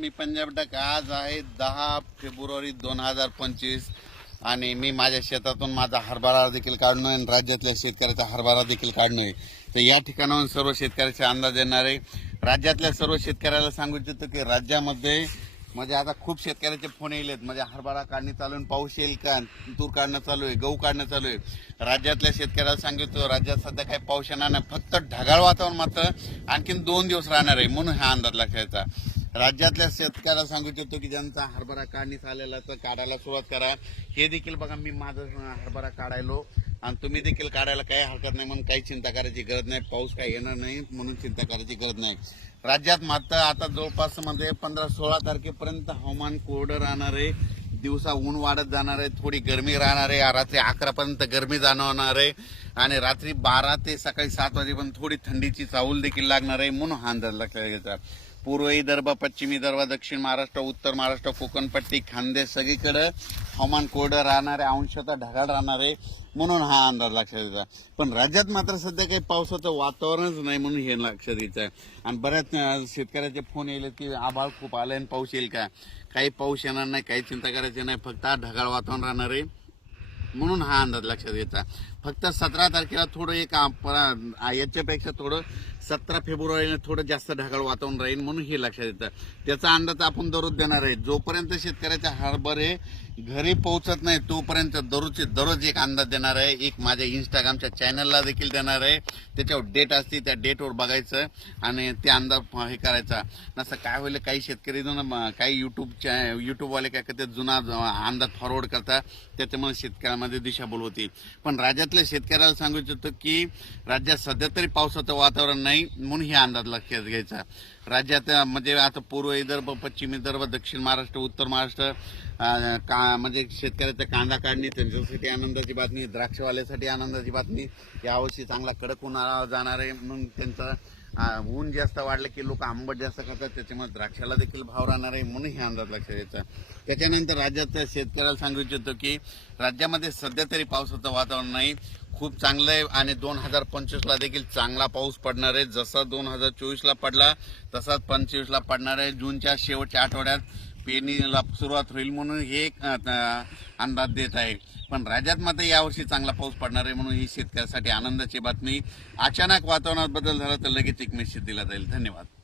मी Punjab duck आज आहे दहा फेब्रुवारी दोन हजार पंचवीस आणि मी माझ्या शेतातून माझा हरभरा देखील काढणं आणि राज्यातल्या शेतकऱ्याचा हरभरा देखील काढणं आहे तर या ठिकाणाहून सर्व शेतकऱ्याचे अंदाज येणार आहे राज्यातल्या सर्व शेतकऱ्याला सांगू इच्छितो की राज्यामध्ये म्हणजे आता खूप शेतकऱ्याचे फोन येईल आहेत म्हणजे हरभरा काढणे चालू आहे पाऊस येईल का तूर काढणं चालू आहे गहू काढणं चालू आहे राज्यातल्या शेतकऱ्याला सांगितलं राज्यात सध्या काही पाऊस येणार नाही फक्त ढगाळ वातावरण मात्र आणखीन दोन दिवस राहणार आहे म्हणून हा अंदाज लक्षायचा राज्यातल्या शेतकऱ्याला सांगू इच्छितो की ज्यांचा हरभरा काढणी आलेला तर काढायला सुरुवात करा हे देखील बघा मी माझं हरभरा काढायलो आणि तुम्ही देखील काढायला काही हरकत नाही म्हणून काही चिंता करायची गरज नाही पाऊस काही येणार नाही म्हणून चिंता करायची गरज नाही राज्यात मात्र आता जवळपास म्हणजे पंधरा सोळा तारखेपर्यंत हवामान कोरडं राहणार आहे दिवसा ऊन वाढत जाणार आहे थोडी गरमी राहणार आहे रात्री अकरापर्यंत गरमी जाणवणार आहे आणि रात्री बारा ते सकाळी सात वाजेपर्यंत थोडी थंडीची चाऊल देखील लागणार आहे म्हणून हा अंदाज लक्षात घ्यायचा पूर्व विदर्भ पश्चिम विदर्भ दक्षिण महाराष्ट्र उत्तर महाराष्ट्र कोकणपट्टी खानदेश सगळीकडे हवामान कोरडं राहणार आहे अंशतः ढगाळ राहणार आहे म्हणून हा अंदाज लक्षात येतो पण राज्यात मात्र सध्या काही पावसाचं वातावरणच नाही म्हणून हे लक्षात द्यायचं आहे आणि बऱ्याच शेतकऱ्याचे फोन येले की आभाळ खूप आले आणि पाऊस येईल का काही पाऊस येणार नाही काही चिंता करायची नाही फक्त ढगाळ वातावरण राहणार आहे म्हणून हा अंदाज लक्षात घ्यायचा फक्त सतरा तारखेला थोडं एक याच्यापेक्षा थोडं सतरा फेब्रुवारीला थोडं जास्त ढगाळ वातावरण राहील म्हणून हे लक्षात येतं त्याचा अंदाज आपण दररोज देणार आहे जोपर्यंत शेतकऱ्याच्या हरभरे घरी पोहोचत नाही तोपर्यंत दररोजचे दररोज एक अंदाज देणार आहे एक माझ्या इन्स्टाग्रामच्या चॅनलला देखील देणार आहे त्याच्यावर डेट असते त्या डेटवर बघायचं आणि ते अंदाज हे करायचा नसं काय होईल काही शेतकरी काही यूट्यूबच्या युट्यूबवाले काय करतात जुना अंदाज फॉरवर्ड करतात त्याच्यामुळे शेतकऱ्यांमध्ये दिशाभूल होती पण राज्यात राज्यातल्या शेतकऱ्याला सांगू इच्छितो की राज्यात सध्या तरी पावसाचं वातावरण नाही म्हणून हे अंदाज लक्षात घ्यायचा राज्यात म्हणजे आता पूर्व विदर्भ पश्चिम विदर्भ दक्षिण महाराष्ट्र उत्तर महाराष्ट्र का म्हणजे शेतकऱ्याचा कांदा काढणी त्यांच्यासाठी आनंदाची बातमी द्राक्षवाल्यासाठी आनंदाची बातमी यावर्षी चांगला कडक उन्हाळा जाणार आहे म्हणून त्यांचा ऊन जास्त वाढलं की लोक आंबट जास्त खातात त्याच्यामुळे द्राक्षाला देखील भाव राहणार आहे म्हणून हे अंदाज लक्षात यायचा त्याच्यानंतर राज्यातल्या शेतकऱ्याला सांगू इच्छितो की राज्यामध्ये सध्या तरी पावसाचं वातावरण नाही खूप चांगलं आहे आणि दोन हजार पंचवीसला देखील चांगला पाऊस पडणार आहे जसा दोन हजार चोवीसला पडला तसाच पंचवीसला पडणार आहे जूनच्या शेवटच्या आठवड्यात पेरणीला सुरुवात होईल म्हणून हे एक अंदाज देत आहे पण राज्यात मात्र यावर्षी चांगला पाऊस पडणार आहे म्हणून ही शेतकऱ्यासाठी आनंदाची बातमी अचानक वातावरणात बदल झाला तर लगेच एक मेसेज दिला जाईल धन्यवाद